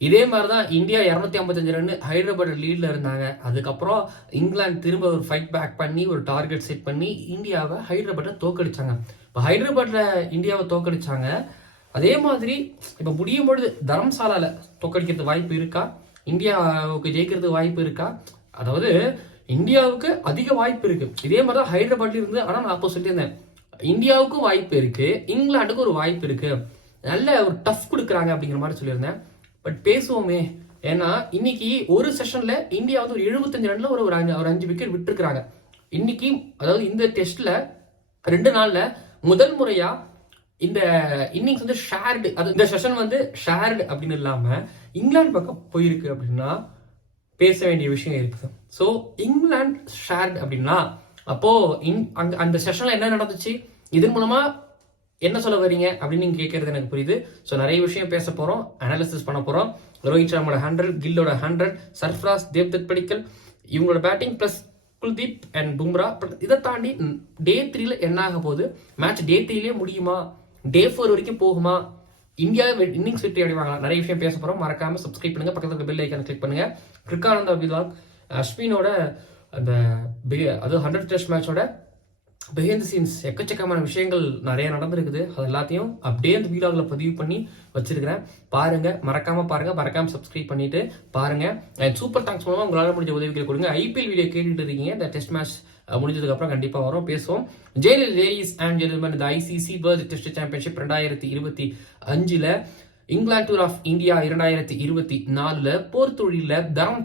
இதே மாதிரி தான் இந்தியா இரநூத்தி ஐம்பத்தஞ்சு ரன் ஹைதராபாத் லீடில் இருந்தாங்க. அதுக்கப்புறம் இங்கிலாந்து திரும்ப ஒரு ஃபைட் பேக் பண்ணி ஒரு டார்கெட் செட் பண்ணி இந்தியாவை ஹைதராபாத்தை தோக்கடிச்சாங்க இப்போ ஹைதராபாத்ல இந்தியாவை தோக்கடிச்சாங்க அதே மாதிரி இப்போ முடியும் பொழுது தரம்சாலாவில் தோக்கடிக்கிறது வாய்ப்பு இருக்கா? இந்தியாவுக்கு ஜெயிக்கிறது வாய்ப்பு இருக்கா? அதாவது இந்தியாவுக்கு அதிக வாய்ப்பு இருக்குது இதே மாதிரி தான் ஹைதராபாத்ல இருந்து ஆனால் நான் அப்போ சொல்லியிருந்தேன். இந்தியாவுக்கும் வாய்ப்பு இருக்குது இங்கிலாண்டுக்கும் ஒரு வாய்ப்பு இருக்குது நல்ல ஒரு டஃப் கொடுக்குறாங்க அப்படிங்கிற மாதிரி சொல்லியிருந்தேன். பட் பேசுவோமே. ஏன்னா இன்னைக்கு ஒரு செஷன்ல இந்தியா வந்து ஒரு எழுபத்தஞ்சு ரன்ல ஒரு ஒரு அஞ்சு ஒரு அஞ்சு விக்கெட் விட்டுருக்காங்க இன்னைக்கு அதாவது இந்த டெஸ்ட்ல ரெண்டு நாள்ல முதல் முறையா இந்த இன்னிங்ஸ் வந்து ஷேர்டு அது இந்த செஷன் வந்து ஷேர்டு அப்படின்னு இல்லாம இங்கிலாந்து பக்கம் போயிருக்கு அப்படின்னா பேச வேண்டிய விஷயம் இருக்குது. ஸோ இங்கிலாந்து ஷேர்டு அப்படின்னா அப்போ இன் அங்க அந்த செஷன்ல என்ன நடந்துச்சு? இதன் மூலமா என்ன சொல்ல வரீங்க அப்படின்னு நீங்க கேட்கறது எனக்கு புரியுது. ஸோ நிறைய விஷயம் பேச போறோம் அனாலிசிஸ் பண்ண போறோம். ரோஹித் சர்மாவோட ஹண்ட்ரட் கில்லோட ஹண்ட்ரட் சர்ஃப்ராஸ் தேவ்தத் படிக்கல் இவங்களோட batting plus Kuldeep and Bumrah but இதை தாண்டி டே த்ரீல என்ன ஆக போகுது? மேட்ச் டே த்ரீலேயே முடியுமா? டே ஃபோர் வரைக்கும் போகுமா? இந்தியா இன்னிங்ஸ் வெற்றி அடைவாங்களா? நிறைய விஷயம் பேச போறோம். மறக்காம சப்ஸ்கிரைப் பண்ணுங்க. பக்கத்தில் இருக்க பில் ஐக்கான கிளிக் பண்ணுங்க. கிரிக்கானந்தா விலாக் அஸ்வினோட அந்த அது ஹண்ட்ரட் டெஸ்ட் மேட்சோட பிஹைண்ட் சீன்ஸ் எக்கச்சக்கமான விஷயங்கள் நிறைய நடந்திருக்குது. அது எல்லாத்தையும் அப்படியே அந்த வீடியோவில் பதிவு பண்ணி வச்சிருக்கிறேன். பாருங்க மறக்காம பாருங்க மறக்காம சப்ஸ்கிரைப் பண்ணிட்டு பாருங்க. சூப்பர் தேங்க்ஸ் மூலமாக உங்களால் முடிஞ்ச உதவிகள் கொடுங்க. ஐபிஎல் வீடியோ கேட்டுட்டு இருக்கீங்க. இந்த டெஸ்ட் மேட்ச் முடிஞ்சதுக்கு அப்புறம் வரும். பேசுவோம். ஜெயலலிதா லேடிஸ் அண்ட் ஜென்டில்மேன் இந்த ஐசிசி வேர்ல்டு டெஸ்ட் சாம்பியன்ஷிப் ரெண்டாயிரத்தி இருபத்தி அஞ்சில் இங்கிலாந்து டூர் ஆஃப் இந்தியா இரண்டாயிரத்தி இருபத்தி நாலில் நாலுல போர்த்துழியில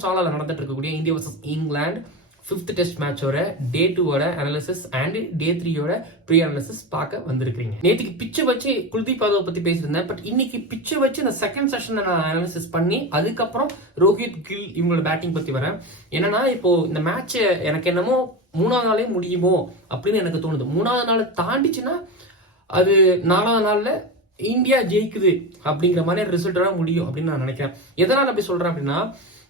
சாலாவில் நடந்துட்டு இருக்கக்கூடிய India versus England fifth test மேட்சோட டே டூவோட அனாலிசிஸ் அண்ட் டே த்ரீயோட ப்ரீ அனாலிசிஸ் பார்க்க வந்திருக்கீங்க நேற்றுக்கு பிச்சை வச்சு குல்தீப் யாதவ் பற்றி பேசியிருந்தேன். பட் இன்னைக்கு பிச்சை வச்சு இந்த செகண்ட் செஷன் நான் அனாலிசிஸ் பண்ணி அதுக்கப்புறம் ரோஹித் கில் இவங்களோட பேட்டிங் பற்றி வரேன். என்னன்னா இப்போ இந்த மேட்ச் எனக்கு என்னமோ மூணாவது நாளே முடியுமோ அப்படின்னு எனக்கு தோணுது. மூணாவது நாள் தாண்டிச்சுன்னா அது நாலாவது நாளில் இந்தியா ஜெயிக்குது அப்படிங்கிற மாதிரி ரிசல்ட்டோட முடியும் அப்படின்னு நான் நினைக்கிறேன். எதனால் அப்படி சொல்கிறேன் அப்படின்னா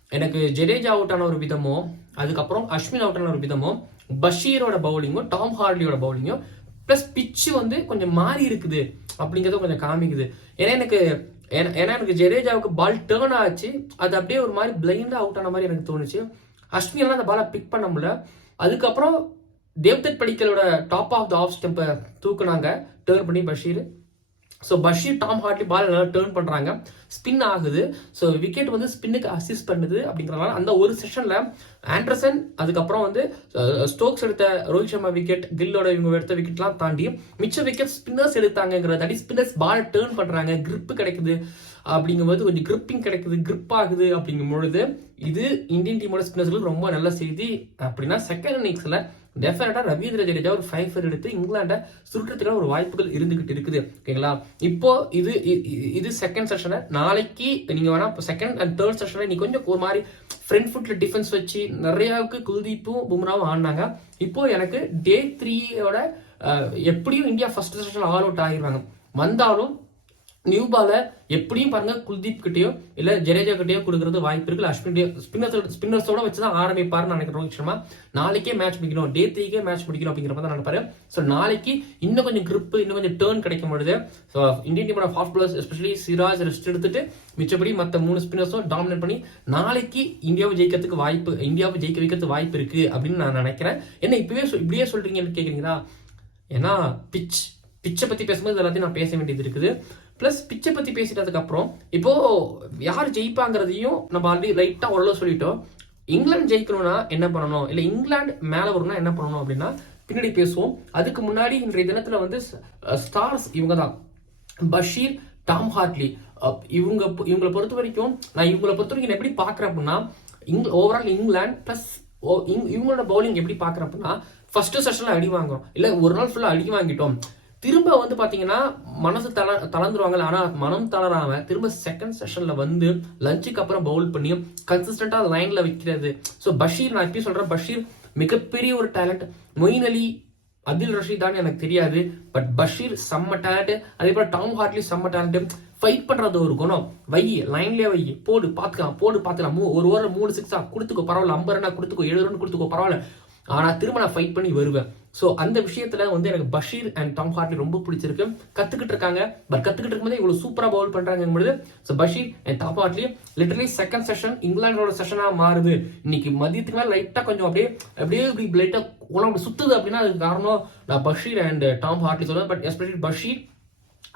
எனக்கு ஜடேஜா அவுட் ஆன ஒரு விதமோ அதுக்கப்புறம் அஸ்வின் அவுட் ஆன ஒரு விதமோ பஷீரோட பவுலிங்கும் டாம் ஹார்லியோட பவுலிங்கும் ப்ளஸ் பிச்சு வந்து கொஞ்சம் மாறி இருக்குது அப்படிங்கிறத கொஞ்சம் காமிக்குது. ஏன்னா எனக்கு ஏன்னா ஏன்னா எனக்கு ஜடேஜாவுக்கு பால் டேர்ன் ஆச்சு. அது அப்படியே ஒரு மாதிரி பிளைண்டாக அவுட் ஆன மாதிரி எனக்கு தோணுச்சு. அஸ்வின்லாம் அந்த பாலை பிக் பண்ண முடியல. அதுக்கப்புறம் தேவ்தத் படிக்கலோட டாப் ஆஃப் த ஆஃப் ஸ்டெம்பை தூக்குனாங்க. டேர்ன் பண்ணி Bashir. So Bashir Tom Hartley ball நல்லா டேர்ன் பண்ணுறாங்க ஸ்பின் ஆகுது. ஸோ விக்கெட் வந்து ஸ்பின்னுக்கு அசிஸ்ட் பண்ணுது அப்படிங்கிறனால அந்த ஒரு செஷனில் ஆண்டர்சன் அதுக்கப்புறம் வந்து ஸ்டோக்ஸ் எடுத்த ரோஹித் சர்மா விக்கெட் கில்லோட இவங்க எடுத்த விக்கெட்லாம் தாண்டி மிச்ச விக்கெட் ஸ்பின்னர்ஸ் எடுத்தாங்கிறத தாண்டி ஸ்பின்னர்ஸ் பால் டேர்ன் பண்ணுறாங்க கிரிப்பு கிடைக்குது. அப்படிங்கும்போது கொஞ்சம் கிரிப்பிங் கிடைக்குது கிரிப் ஆகுது அப்படிங்கும் பொழுது இது இந்தியன் டீமோட ஸ்பின்னர்ஸ்களுக்கு ரொம்ப நல்ல செய்தி. அப்படின்னா செகண்ட் இன்னிங்ஸில் டெஃபினட்டாக ரவீந்திர ஜடேஜா ஒரு ஃபைவ் ஃபர் எடுத்து இங்கிலாண்டை சுருட்டத்துக்கான ஒரு வாய்ப்புகள் இருந்துகிட்டு இருக்குது. ஓகேங்களா இப்போ இது இது செகண்ட் செஷனை நாளைக்கு நீங்கள் வேணா செகண்ட் அண்ட் தேர்ட் செஷனை நீ கொஞ்சம் ஒரு மாதிரி ஃப்ரண்ட் ஃபுட்ல டிஃபென்ஸ் வச்சு நிறையாவுக்கு குல்தீப்பும் பும்ராவும் ஆடினாங்க. இப்போ எனக்கு டே த்ரீயோட எப்படியும் India first session all out ஆகிடுவாங்க வந்தாலும் நியூ பாலை எப்படியும் பாருங்க குல்தீப் கிட்டயோ இல்ல ஜடேஜா கிட்டயோ கொடுக்கறது வாய்ப்பு இருக்கு அஸ்வின் ஸ்பின்னர்ஸோட ஸ்பின்னர்ஸோட வச்சு தான் ஆரம்பிப்பாருன்னு நினைக்கிறேன் ரோஹித் சர்மா. நாளைக்கே மேட்ச் முடிக்கணும் டே த்ரீக்கே மேட்ச் முடிக்கணும் அப்படிங்கிற மாதிரி நினைப்பாரு. ஸோ நாளைக்கு இன்னும் கொஞ்சம் கிரிப் இன்னும் கொஞ்சம் டேர்ன் கிடைக்கும் பொழுது ஸோ இந்தியன் டீமோட fast bowlers especially Siraj rest எடுத்துட்டு மிச்சப்படி மற்ற மூணு ஸ்பின்னர்ஸும் டாமினேட் பண்ணி நாளைக்கு இந்தியாவை ஜெயிக்கிறதுக்கு வாய்ப்பு இந்தியாவை ஜெயிக்க வைக்கிறதுக்கு வாய்ப்பு இருக்கு அப்படின்னு நான் நினைக்கிறேன். என்ன இப்பவே சொல்- இப்படியே சொல்றீங்கன்னு கேக்குறீங்களா? ஏன்னா பிச் பிச்சை பத்தி பேசும்போது எல்லாத்தையும் நான் பேச வேண்டியது இருக்குது. ப்ளஸ் பிச்சை பத்தி பேசிட்டதுக்கு அப்புறம் இப்போ யார் ஜெயிப்பாங்கிறதையும் நம்ம ஆல்ரெடி லைட்டா ஓரளவு சொல்லிட்டோம். இங்கிலாந்து ஜெயிக்கணும்னா என்ன பண்ணணும்? இல்ல இங்கிலாந்து மேல வரணும்னா என்ன பண்ணணும் அப்படின்னா பின்னாடி பேசுவோம். அதுக்கு முன்னாடி இன்றைய தினத்துல வந்து ஸ்டார்ஸ் இவங்க தான் பஷீர் டாம் ஹார்ட்லி. அப் இவங்க இவங்களை பொறுத்த வரைக்கும் நான் இவங்களை பொறுத்த வரைக்கும் நான் எப்படி பாக்குறேன் அப்படின்னா இங் ஓவரால் இங்கிலாந்து பிளஸ் இவங்களோட பவுலிங் எப்படி பாக்குறேன் அப்படின்னா ஃபர்ஸ்ட் செஷன்ல அடி வாங்குறோம். இல்ல ஒரு நாள் ஃபுல்லா அடி வாங்கிட்டோம். திரும்ப வந்து பார்த்தீங்கன்னா மனசு தள தளர்ந்துருவாங்கல்ல ஆனால் மனம் தளராம திரும்ப செகண்ட் செஷனில் வந்து லஞ்சுக்கு அப்புறம் பவுல் பண்ணி கன்சிஸ்டண்டாக லைனில் வைக்கிறது. ஸோ பஷீர் நான் எப்பயும் சொல்கிறேன் பஷீர் மிகப்பெரிய ஒரு டேலண்ட் மொயின் அலி அதில் ரஷீதான்னு எனக்கு தெரியாது. பட் பஷீர் செம்ம டேலண்ட் அதே போல் டாம் ஹார்ட்லி செம்ம டேலண்ட் ஃபைட் பண்ணுறது ஒரு குணம். வை லைன்லேயே வை. போடு பார்த்துக்கலாம் போடு பார்த்துக்கலாம் மூ- ஒரு ஓவர் மூணு சிக்ஸா கொடுத்துக்கோ பரவாயில்ல. ஐம்பது ரன்னா கொடுத்துக்கோ எழுபது ரன் கொடுத்துக்கோ பரவாயில்ல. ஆனால் திரும்ப நான் ஃபைட் பண்ணி வருவேன். ஸோ அந்த விஷயத்தில் வந்து எனக்கு பஷீர் அண்ட் டாம் ஹார்ட்லி ரொம்ப பிடிச்சிருக்கு. கற்றுக்கிட்டு இருக்காங்க. பட் கற்றுக்கிட்டு இருக்கும்போது இவ்வளோ சூப்பராக பவுல் பண்ணுறாங்க பொழுது so Bashir and Tom Hartley literally second session இங்கிலாண்டோட செஷனாக மாறுது. இன்னைக்கு மதியத்துக்கு மேலே லைட்டாக கொஞ்சம் அப்படியே அப்படியே இப்படி லைட்டாக உலகம் சுற்றுது அப்படின்னா அதுக்கு காரணம் நான் பஷீர் அண்ட் டாம் ஹார்ட்லி சொல்லுவேன் but especially Bashir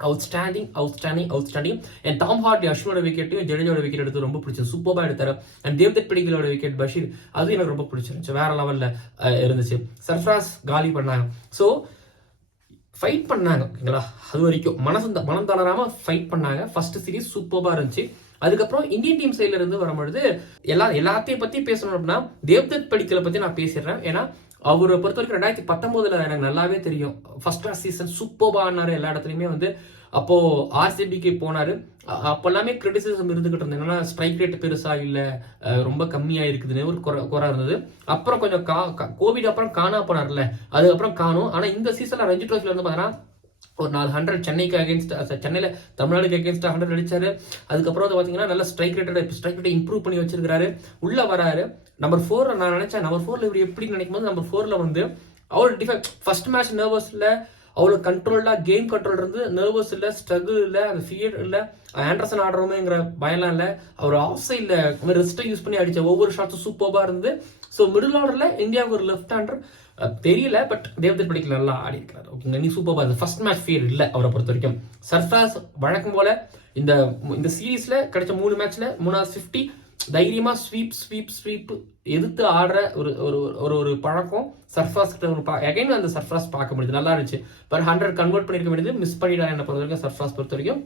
outstanding outstanding outstanding and Tom Hardy அஸ்வினோட விக்கெட்டையும் ஜடேஜோட விக்கெட் எடுத்து ரொம்ப பிடிச்சது. சூப்பராக எடுத்தாரு. அண்ட் தேவ்தத் பிடிகளோட விக்கெட் பஷீர் அது எனக்கு ரொம்ப பிடிச்சிருந்துச்சு. வேற லெவலில் இருந்துச்சு. சர்ஃப்ராஸ் காலி பண்ணாங்க. ஸோ ஃபைட் பண்ணாங்க ஓகேங்களா? அது வரைக்கும். மனசு மனம் தளராமல் ஃபைட் பண்ணாங்க. ஃபர்ஸ்ட் சீரீஸ் சூப்பராக இருந்துச்சு. அதுக்கப்புறம் இந்தியன் டீம் சைட்ல இருந்து வரும்பொழுது எல்லா எல்லாத்தையும் பத்தி பேசணும் அப்படின்னா தேவ்தத் படிக்கலை பத்தி நான் பேசிடுறேன். ஏன்னா அவரை பொறுத்த வரைக்கும் ரெண்டாயிரத்தி பத்தொன்பதுல எனக்கு நல்லாவே தெரியும். ஃபர்ஸ்ட் கிளாஸ் சீசன் சூப்பர்பா ஆனார் எல்லா இடத்துலையுமே வந்து. அப்போ ஆர்சிபிக்கு போனாரு. அப்போல்லாமே எல்லாமே கிரிட்டிசிசம் இருந்துகிட்டு இருந்தது. என்னன்னா ஸ்ட்ரைக் ரேட் பெருசா இல்லை. ரொம்ப கம்மியாக இருக்குதுன்னு ஒரு குறை குறை இருந்தது. அப்புறம் கொஞ்சம் கா கோவிட் அப்புறம் காணா போனார்ல அதுக்கப்புறம் காணும். ஆனால் இந்த சீசனில் ரஞ்சித் ட்ரோஃபில வந்து பார்த்தீங்கன்னா ஒரு நாலு ஹண்ட்ரட் சென்னைக்கு அகேன்ஸ்ட் சென்னையில் தமிழ்நாடுக்கு அகேன்ஸ்டாக ஹண்ட்ரட் அடிச்சாரு. அதுக்கப்புறம் வந்து பார்த்தீங்கன்னா நல்ல ஸ்ட்ரைக் ரேட்டட் ஸ்ட்ரைக் ரேட்டை இம்ப்ரூவ் பண்ணி வச்சிருக்காரு உள்ளே வராரு. நம்பர் ஃபோர் நான் நினைச்சேன் நம்பர் ஃபோரில் இப்படி எப்படி நினைக்கும் போது நம்பர் ஃபோரில் வந்து அவர் டிஃபெக்ட் ஃபர்ஸ்ட் மேட்ச் நர்வஸில் அவ்வளோ கண்ட்ரோல்டாக கேம் கண்ட்ரோல் இருந்து நர்வஸ் இல்லை ஸ்ட்ரகிள் இல்லை அந்த ஃபியர் இல்லை ஆண்டர்சன் ஆடுறோமேங்கிற பயம்லாம் இல்லை. அவர் ஆஃப் சைடில் ரெஸ்ட்டை யூஸ் பண்ணி அடித்த ஒவ்வொரு ஷாட்ஸும் சூப்பராக இருந்து ஸோ மிடில் ஆர்டர்ல இந்தியாவுக்கு ஒரு லெஃப்ட் ஹேண்டர் தெரியல பட் தேவதர் படிக்கல நல்லா ஆடி இருக்கிறார். ஓகேங்க நீ சூப்பர் அந்த ஃபர்ஸ்ட் மேட்ச் ஃபீல் இல்லை அவரை பொறுத்த வரைக்கும் சர்ஃப்ராஸ் வழக்கம் போல இந்த இந்த சீரீஸ்ல கிடைச்ச மூணு மேட்ச்ல மூணாவது ஃபிஃப்டி தைரியமா ஸ்வீப் ஸ்வீப் ஸ்வீப் எதிர்த்து ஆடுற ஒரு ஒரு ஒரு ஒரு பழக்கம் சர்ஃபாஸ் கிட்ட ஒரு அகைன் அந்த சர்ஃபாஸ் பார்க்க முடியுது. நல்லா இருந்துச்சு. பட் ஹண்ட்ரட் கன்வெர்ட் பண்ணிருக்க வேண்டியது மிஸ் பண்ணிடா என்ன பொறுத்த வரைக்கும் சர்ஃபாஸ் பொறுத்த வரைக்கும்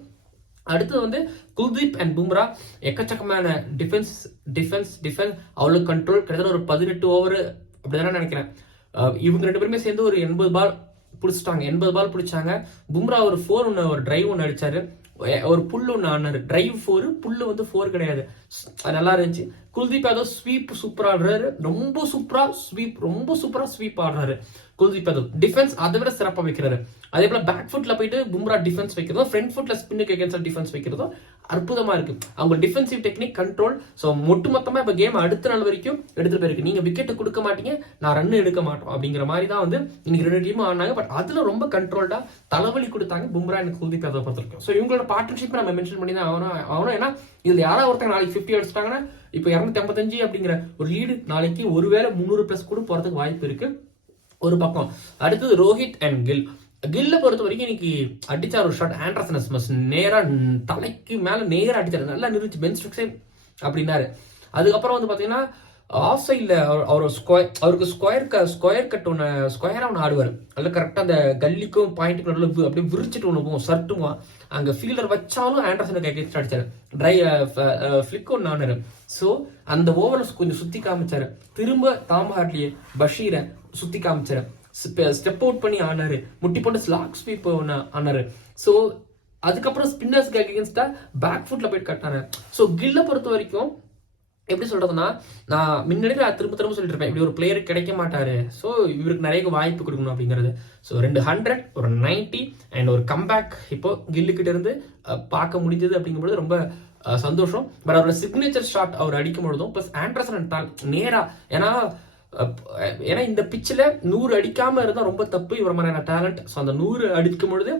அடுத்தது வந்து குல்தீப் அண்ட் பும்ரா எக்கச்சக்கமான டிஃபென்ஸ் டிஃபென்ஸ் டிஃபென்ஸ் அவ்வளோ கண்ட்ரோல் கிட்டத்தட்ட ஒரு பதினெட்டு ஓவர் அப்படிதானே நினைக்கிறேன். இவங்க ரெண்டு பேருமே சேர்ந்து ஒரு எண்பது பால் பிடிச்சிட்டாங்க. எண்பது பால் பிடிச்சாங்க. பும்ரா ஒரு ஃபோர் ஒன்று ஒரு டிரைவ் ஒன்று அடிச்சாரு. ஒரு புல் ஒன்று ஆனாரு. டிரைவ் ஃபோர் புல்லு வந்து ஃபோர் கிடையாது. அது நல்லா இருந்துச்சு. குல்தீப் யாதவ் ஸ்வீப் சூப்பராக ஆடுறாரு. ரொம்ப சூப்பரா ஸ்வீப் ரொம்ப சூப்பரா ஸ்வீப் ஆடுறாரு குல்தீப் யாதவ். டிஃபென்ஸ் அதை விட சிறப்பாக வைக்கிறாரு. அதே போல பேக் ஃபுட்ல போயிட்டு பும்ரா டிஃபென்ஸ் வைக்கிறதோ ஃப்ரண்ட் ஃபுட்ல ஸ்பின்னுக்கு அகேன்ஸ்ட் டிஃபென்ஸ் வைக்கிறதோ அற்புதமாக இருக்கு. அவங்க டிஃபென்சிவ் டெக்னிக் கண்ட்ரோல் ஸோ ஒட்டு மொத்தமாக இப்போ கேம் அடுத்த நாள் வரைக்கும் எடுத்துகிட்டு போயிருக்கு. நீங்கள் விக்கெட்டு கொடுக்க மாட்டீங்க நான் ரன் எடுக்க மாட்டோம் அப்படிங்கிற மாதிரி தான் வந்து இன்னைக்கு ரெண்டு டீமும் ஆனாங்க பட் அதில் ரொம்ப கண்ட்ரோல்டாக தலைவலி கொடுத்தாங்க பும்ரா எனக்கு குல்தீப் யாதவ் பார்த்துருக்கோம் ஸோ இவங்களோட பார்ட்னர்ஷிப் நம்ம மென்ஷன் பண்ணி தான் ஆகணும். ஆகணும். ஏன்னா இதில் யாராவது ஒருத்தங்க நாளைக்கு ஃபிஃப்டி அடிச்சிட்டாங்கன்னா இப்போ இரநூத்தி ஐம்பத்தஞ்சு அப்படிங்கிற ஒரு லீடு நாளைக்கு ஒருவேளை முந்நூறு ப்ளஸ் கூட போகிறதுக்கு வாய்ப்பு இருக்குது ஒரு பக்கம். அடுத்தது ரோஹித் அண்ட் கில். கில்ல பொறுத்த வரைக்கும் இன்னைக்கு அடிச்சார் ஒரு ஷாட் ஆண்டர்சன் எஸ்மஸ் நேராக தலைக்கு மேலே நேராக அடித்தார் நல்லா நிறுத்தி பென் ஸ்ட்ரிக்ஸே அப்படின்னாரு. அதுக்கப்புறம் வந்து பார்த்தீங்கன்னா ஆஃப் சைடில் அவர் ஸ்கொயர் அவருக்கு ஸ்கொயர் க ஸ்கொயர் கட் ஒன்று ஸ்கொயராக ஒன்று ஆடுவார். அதில் கரெக்டாக அந்த கல்லிக்கும் பாயிண்ட்டுக்கு நடுவில் அப்படியே விரிச்சிட்டு ஒன்று போகும் சர்ட்டுமா. அங்கே ஃபீல்டர் வச்சாலும் ஆண்டர்சனுக்கு அகேன்ஸ்ட் அடித்தார் ட்ரை ஃப்ளிக் ஒன்று ஆனார் ஸோ அந்த ஓவரில் கொஞ்சம் சுற்றி காமிச்சார். திரும்ப தாம் ஹார்ட்லியே பஷீரை சுற்றி காமிச்சாரு. ஸ்டெப் அவுட் பண்ணி ஆனாரு. முட்டி போட்டு ஸ்லாக் ஸ்வீப் ஒன்று ஆனாரு. ஸோ அதுக்கப்புறம் ஸ்பின்னர்ஸ்க்கு அகேன்ஸ்டா பேக் ஃபுட்ல போயிட்டு கட்டினாரு. ஸோ கில்ல பொறுத்த வரைக்கும் எப்படி சொல்றதுன்னா நான் முன்னாடி நான் திரும்ப திரும்ப சொல்லிட்டு இருப்பேன். இப்படி ஒரு பிளேயர் கிடைக்க மாட்டாரு. ஸோ இவருக்கு நிறைய வாய்ப்பு கொடுக்கணும் அப்படிங்கிறது. ஸோ ரெண்டு ஹண்ட்ரட் ஒரு 90 அண்ட் ஒரு கம்பேக் இப்போ கில்லுக்கிட்ட இருந்து பார்க்க முடிஞ்சது அப்படிங்கும்போது ரொம்ப சந்தோஷம். பட் அவரோட சிக்னேச்சர் ஷாட் அவர் அடிக்கும் பொழுதும் ப்ளஸ் ஆண்ட்ரசன் அண்ட் தான் நேரா ஏன்னா ஏன்னா இந்த பிச்சில் நூறு அடிக்காமல் இருந்தால் ரொம்ப தப்பு இவர் மாதிரியான டேலண்ட் ஸோ அந்த நூறு அடிக்கும் பொழுது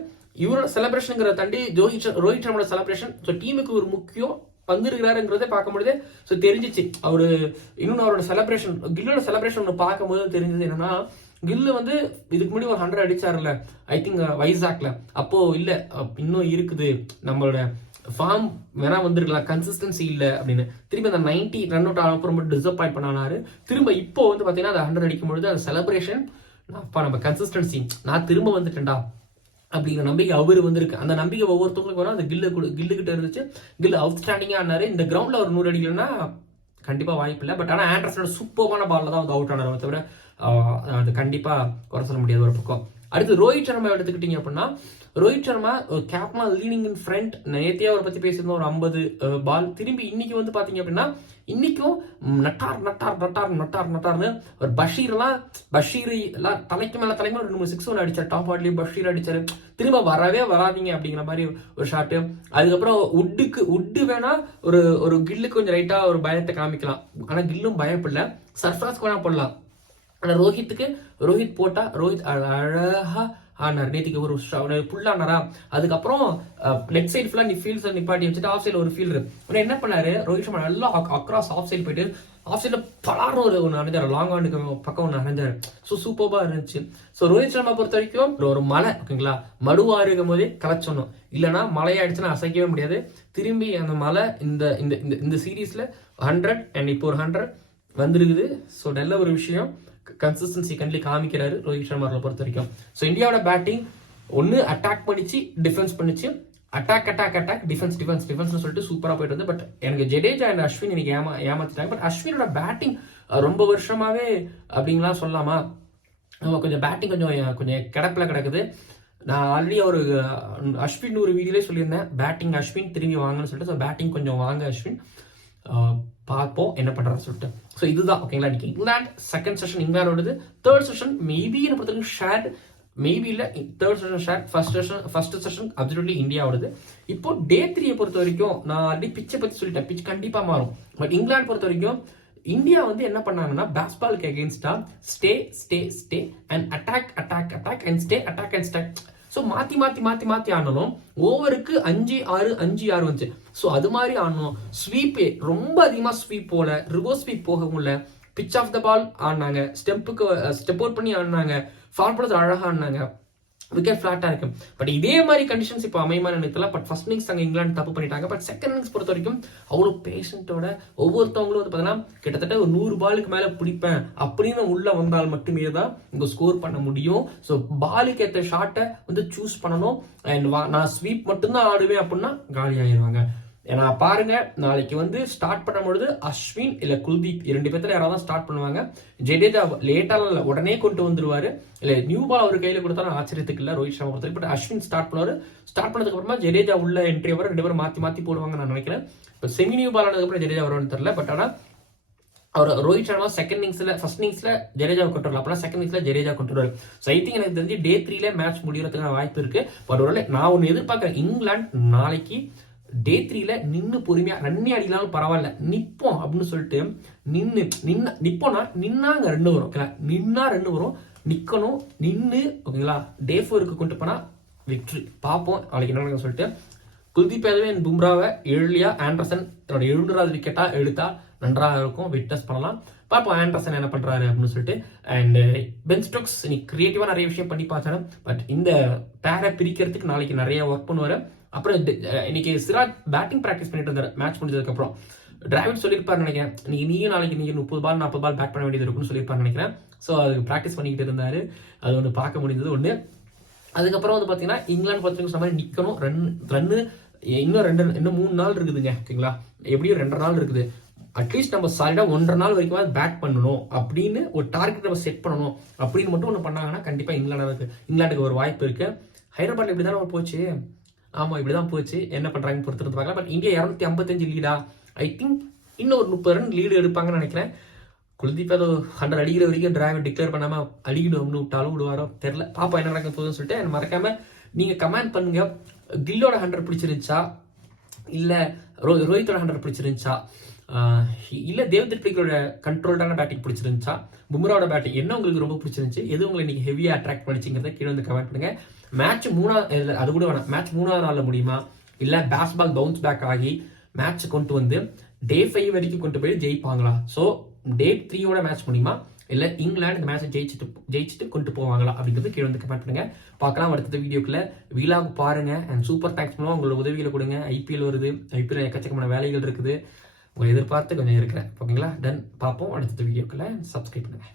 இவரோட செலப்ரேஷனுங்கிற தாண்டி ரோஹித் ரோஹித் சர்மோட செலப்ரேஷன் ஸோ டீமுக்கு ஒரு முக்கியம் வந்திருக்கிறாருங்கிறதே பார்க்கும்பொழுது ஸோ தெரிஞ்சிச்சு. அவர் இன்னொன்று அவரோட செலப்ரேஷன் கில்லோட செலப்ரேஷன் ஒன்று பார்க்கும்போது தெரிஞ்சது என்னன்னா கில்லு வந்து இதுக்கு முன்னாடி ஒரு ஹண்ட்ரட் அடிச்சாருல்ல ஐ திங்க் வைசாக்ல. அப்போ இல்லை இன்னும் இருக்குது நம்மளோட ஃபார்ம் வேணா வந்திருக்கலாம். கன்சிஸ்டன்சி இல்லை அப்படின்னு. திரும்பி அந்த 90 ரன் அவுட் ஆனப்போ ரொம்ப டிசப்பாயிண்ட் பண்ணாரு திரும்ப இப்போ வந்து பார்த்தீங்கன்னா அந்த ஹண்ட்ரட் அடிக்கும் பொழுது அந்த செலிப்ரேஷன் அப்பா நம்ம கன்சிஸ்டன்சி நான் திரும்ப வந்துட்டேன்டா. அப்படிங்கிற நம்பிக்கை அவர் வந்திருக்கு. அந்த நம்பிக்கை ஒவ்வொருத்தவங்களுக்கு வரும். அந்த கில்லு கொடு- கில்லு கிட்ட இருந்துச்சு. கில்லு அவுட்ஸ்டாண்டிங்காக ஆனாரு. இந்த கிரவுண்டில் ஒரு நூறு அடிக்கலன்னா கண்டிப்பாக வாய்ப்பு இல்லை. பட் ஆனால் ஆண்டர்சனோட சூப்பரான பாலில் தான் வந்து அவுட் ஆனார். தவிர அது கண்டிப்பாக குறை சொல்ல முடியாது ஒரு பக்கம். அடுத்து ரோஹித் சர்மா எடுத்துக்கிட்டீங்க அப்படின்னா ரோஹித் சர்மா ஒரு கேப்னா லீனிங் இன் ஃப்ரண்ட் நேத்தியா அவரை பத்தி பேசியிருந்தோம் ஒரு ஐம்பது பால் திரும்பி இன்னைக்கு வந்து பாத்தீங்க அப்படின்னா இன்னைக்கும் நட்டார் நட்டார் நட்டார் நட்டார் நட்டார்னு ஒரு பஷீர் எல்லாம் பஷீர் எல்லாம் தலைக்கு மேல தலைக்கு மேல ரெண்டு மூணு சிக்ஸ் ஒன்று அடிச்சார். டாப் ஆட்லயும் பஷீர் அடிச்சாரு. திரும்ப வரவே வராதீங்க அப்படிங்கிற மாதிரி ஒரு ஷாட்டு அதுக்கப்புறம் உட்டுக்கு உட்டு வேணா ஒரு ஒரு கில்லுக்கு கொஞ்சம் ரைட்டா ஒரு பயத்தை காமிக்கலாம். ஆனா கில்லும் பயப்படல. சர்ஃப்ராஸ்க்கு வேணா போடலாம். ஆனால் ரோஹித்துக்கு ரோஹித் போட்டா ரோஹித் அழகா ஆனார் நேற்றுக்கு ஒரு புல்லானாரா அதுக்கப்புறம் லெட் சைடு ஃபுல்லாக நீ ஃபீல்ட்ஸ் நிப்பாட்டி வச்சுட்டு ஆஃப் சைடு ஒரு ஃபீல்டு உடனே என்ன பண்ணாரு? ரோஹித் சர்மா நல்லா அக்ராஸ் ஆஃப் சைடு போயிட்டு ஆஃப் சைடில் பலாரம் ஒரு ஒன்று அணைஞ்சார். லாங் ஆண்டுக்கு பக்கம் ஒன்று அணைஞ்சார். ஸோ சூப்பராக இருந்துச்சு. ஸோ ரோஹித் சர்மா பொறுத்த வரைக்கும் ஒரு- மலை ஓகேங்களா? மடுவா இருக்கும் போதே கலைச்சணும் இல்லைன்னா மழையாயிடுச்சுன்னா அசைக்கவே முடியாது. திரும்பி அந்த மலை இந்த இந்த இந்த இந்த சீரீஸில் ஹண்ட்ரட் அண்ட் இப்போ ஒரு ஹண்ட்ரட் வந்திருக்குது. ஸோ நல்ல ஒரு விஷயம். கன்சிஸ்டன்சி கண்ட்லி காமிக்கிறாரு ரோஹித் சர்மாவை பொறுத்த வரைக்கும். ஸோ இந்தியாவோட பேட்டிங் ஒன்று அட்டாக் பண்ணிச்சு டிஃபென்ஸ் பண்ணிச்சு. Attack attack attack defence defence டிஃபென்ஸ்னு சொல்லிட்டு சூப்பராக போயிட்டு வந்து பட் எனக்கு ஜடேஜா அண்ட் அஸ்வின் எனக்கு ஏமா ஏமாத்திட்டாங்க. பட் அஸ்வினோட பேட்டிங் ரொம்ப வருஷமாவே அப்படிங்கலாம் சொல்லலாமா கொஞ்சம் பேட்டிங் கொஞ்சம் கொஞ்சம் கிடப்பில் கிடக்குது. நான் ஆல்ரெடி ஒரு அஸ்வின் ஒரு வீடியோலே சொல்லியிருந்தேன். பேட்டிங் அஸ்வின் திரும்பி வாங்கன்னு சொல்லிட்டு ஸோ பேட்டிங் கொஞ்சம் வாங்க அஸ்வின். பார்ப்போம் என்ன பண்ணுறான்னு சொல்லிட்டு. ஸோ இதுதான் ஓகேங்களா இன்னைக்கு இங்கிலாந்து செகண்ட் செஷன் இங்கிலாண்டோடது தேர்ட் செஷன் மேபி என்ன பொறுத்தவரைக்கும் ஷேர் மேபி இல்லை third session share first session first session absolutely இந்தியாவோடது இப்போ டே த்ரீயை பொறுத்த வரைக்கும் நான் ஆல்ரெடி பிச்சை பற்றி சொல்லிட்டேன். பிச் கண்டிப்பாக மாறும். பட் இங்கிலாந்து பொறுத்த வரைக்கும் இந்தியா வந்து என்ன பண்ணாங்கன்னா பேஸ்பாலுக்கு அகேன்ஸ்டா stay stay stay and attack attack attack and stay attack and stack so மாத்தி மாத்தி மாத்தி மாத்தி ஆடணும் ஓவருக்கு அஞ்சு ஆறு அஞ்சு ஆறு வந்துச்சு. ஸோ அது மாதிரி ஆடணும் ஸ்வீப்பே ரொம்ப அதிகமாக ஸ்வீப் போல ரிவர்ஸ் ஸ்வீப் போக முடியல. பிச் ஆஃப் த பால் ஆடினாங்க ஸ்டெம்புக்கு ஸ்டெப் அவுட் பண்ணி ஆடினாங்க ஃபார்ம் போடுறது அழகாக ஆடினாங்க விக்கெட் ஃபிளாட்டாக இருக்கு. பட் இதே மாதிரி கண்டிஷன்ஸ் இப்போ அமையுமா நினைத்தல பட் ஃபர்ஸ்ட் இன்னிங்ஸ் அங்கே இங்கிலாந்து தப்பு பண்ணிட்டாங்க. பட் செகண்ட் இன்னிங்ஸ் பொறுத்த வரைக்கும் அவ்வளோ பேஷண்ட்டோட ஒவ்வொருத்தவங்களும் வந்து பார்த்தீங்கன்னா கிட்டத்தட்ட ஒரு நூறு பாலுக்கு மேலே பிடிப்பேன் அப்படின்னு உள்ளே வந்தால் மட்டுமே தான் இங்கே ஸ்கோர் பண்ண முடியும். ஸோ பாலுக்கு ஏற்ற ஷாட்டை வந்து சூஸ் பண்ணணும். அண்ட் நான் ஸ்வீப் மட்டும்தான் ஆடுவேன் அப்படின்னா காலி ஆயிடுவாங்க ஏன்னா பாருங்க நாளைக்கு வந்து ஸ்டார்ட் பண்ணும் பொழுது அஸ்வின் இல்ல குல்தீப் இரண்டு பேர்த்துல யாராவது ஸ்டார்ட் பண்ணுவாங்க. ஜடேஜா லேட்டால இல்லை உடனே கொண்டு வந்துருவாரு. இல்ல நியூ பால் அவர் கையில கொடுத்தாலும் ஆச்சரியத்துக்கு இல்ல ரோஹித் சர்மா கொடுத்தாரு பட் அஸ்வின் ஸ்டார்ட் பண்ணுவாரு. ஸ்டார்ட் பண்ணதுக்கு அப்புறமா ஜடேஜா உள்ள என்ட்ரி வர ரெண்டு பேரும் மாத்தி மாத்தி போடுவாங்க நான் நினைக்கிறேன். இப்போ செமி நியூ பால் ஆனதுக்கு அப்புறம் ஜடேஜா வருவான்னு தெரியல. பட் ஆனா அவர் ரோஹித் சர்மா செகண்ட் இன்னிங்ஸ்ல ஃபர்ஸ்ட் இன்னிங்ஸ்ல ஜடேஜா கொண்டு வரலாம் அப்பனா செகண்ட் இன்னிங்ஸ்ல ஜடேஜா கொண்டு வருவார். ஸோ ஐ திங்க் எனக்கு தெரிஞ்சு டே த்ரீல மேட்ச் முடியறதுக்கான வாய்ப்பு இருக்கு. பட் ஒருவேளை நான் ஒன்று எதிர்பார்க்கறேன். இங்கிலாந்து நாளைக்கு டே த்ரீல நின்று பொறுமையா ரன்னி அடிக்கலாலும் பரவாயில்ல. நிப்போம் அப்படின்னு சொல்லிட்டு நின்று நின்ன நிப்போம்னா நின்னாங்க ரெண்டு வரும் ஓகேங்களா நின்னா ரெண்டு வரும் நிக்கணும் நின்று ஓகேங்களா டே ஃபோருக்கு கொண்டு போனா விக்ட்ரி பார்ப்போம் நாளைக்கு என்ன சொல்லிட்டு. குல்தீப் யாதவ் அண்ட் பும்ராவை ஏழியா ஆண்டர்சன் தன்னோட எழுநூறாவது விக்கெட்டா எடுத்தா நன்றாக இருக்கும் விட்னஸ் பண்ணலாம். பார்ப்போம் ஆண்டர்சன் என்ன பண்ணுறாரு அப்படின்னு சொல்லிட்டு. அண்ட் பென் ஸ்டோக்ஸ் நீ கிரியேட்டிவாக நிறைய விஷயம் பண்ணி பார்த்தேன் பட் இந்த பேரை பிரிக்கிறதுக்கு நாளைக்கு நிறைய ஒர்க் பண்ணுவார். அப்புறம் இன்னைக்கு சிராஜ் பேட்டிங் ப்ராக்டிஸ் பண்ணிட்டு இருந்தார். மேட்ச் முடிஞ்சதுக்கப்புறம். டிராவிட் சொல்லியிருப்பாரு நினைக்கிறேன். நீங்கள் நீயும் நாளைக்கு நீங்கள் முப்பது பால் நாற்பது பால் பேட் பண்ண வேண்டியது இருக்கும்னு சொல்லியிருப்பாரு நினைக்கிறேன். ஸோ அதுக்கு ப்ராக்டிஸ் பண்ணிக்கிட்டு இருந்தார். அது ஒன்று பார்க்க முடிஞ்சது ஒன்று அதுக்கப்புறம் வந்து பார்த்தீங்கன்னா இங்கிலாந்து பொறுத்தவரைக்கும் சொன்ன மாதிரி நிற்கணும் ரன் ரன்னு இன்னும் ரெண்டு இன்னும் மூணு நாள் இருக்குதுங்க ஓகேங்களா? எப்படியும் ரெண்டரை நாள் இருக்குது. அட்லீஸ்ட் நம்ம சாலிடாக ஒன்றரை நாள் வரைக்கும் பேட் பண்ணணும். அப்படின்னு ஒரு டார்கெட் நம்ம செட் பண்ணணும். அப்படின்னு மட்டும் ஒன்று பண்ணாங்கன்னா கண்டிப்பாக இங்கிலாண்டாக இருக்குது இங்கிலாண்டுக்கு ஒரு வாய்ப்பு இருக்குது ஹைதராபாத்தில் இப்படி தானே போச்சு? ஆமாம் இப்படி தான் போச்சு. என்ன பண்ணுறாங்கன்னு பொறுத்திருந்து பார்க்கலாம். பட் இந்தியா இரநூத்தி ஐம்பத்தஞ்சு லீடா ஐ திங்க் இன்னும் ஒரு முப்பது ரன் லீடு எடுப்பாங்கன்னு நினைக்கிறேன். குல்தீப் யாதவ் ஹண்ட்ரட் அடிக்கிற வரைக்கும் டிராவிட் டிக்ளேர் பண்ணாமல் அடிக்கணும்னு விட்டாலும் விடுவாரோ? தெரியல. பாப்பா என்ன நடக்க போகுதுன்னு சொல்லிட்டு எனக்கு நீங்கள் கமெண்ட் பண்ணுங்கள் கில்லோட ஹண்ட்ரட் பிடிச்சிருந்துச்சா? இல்லை ரோ ரோஹித்தோட ஹண்ட்ரட் பிடிச்சிருந்துச்சா? இல்லை இல்ல தேவதத் கண்ட்ரோல்டான பேட்டிங் பிடிச்சிருந்துச்சா? பும்ராவோட பேட்டிங் என்ன உங்களுக்கு ரொம்ப பிடிச்சிருந்துச்சு? எது உங்களை இன்னைக்கு ஹெவியாக அட்ராக்ட் பண்ணிச்சிங்கிறத கீழே வந்து கமெண்ட் பண்ணுங்கள் மேட்ச் மூணாவது அது கூட வேணாம். மேட்ச் மூணாவது நாளில் முடியுமா? இல்ல பேஸ் பால் பவுன்ஸ் பேக் ஆகி மேட்ச் கொண்டு வந்து டே ஃபைவ் வரைக்கும் கொண்டு போய் ஜெயிப்பாங்களா? ஸோ டே த்ரீயோட மேட்ச் முடியுமா? இல்ல இங்கிலாந்து இந்த மேட்சை ஜெயிச்சுட்டு ஜெயிச்சுட்டு கொண்டு போவாங்களா? அப்படிங்கிறது கீழே வந்து கமெண்ட் பண்ணுங்க. பார்க்கலாம் அடுத்த வீடியோக்குள்ள. வீலாக பாருங்க அண்ட் சூப்பர் தேங்க்ஸ் பண்ணுவோம் உங்களோட உதவிகளை கொடுங்க. ஐபிஎல் வருது ஐபிஎல் எக்கச்சக்கமான வேலைகள் இருக்குது. உங்களை எதிர்பார்த்து கொஞ்சம் இருக்கிறேன். ஓகேங்களா தென் பார்ப்போம். அடுத்த வீடியோக்குள்ள சப்ஸ்கிரைப் பண்ணுங்க.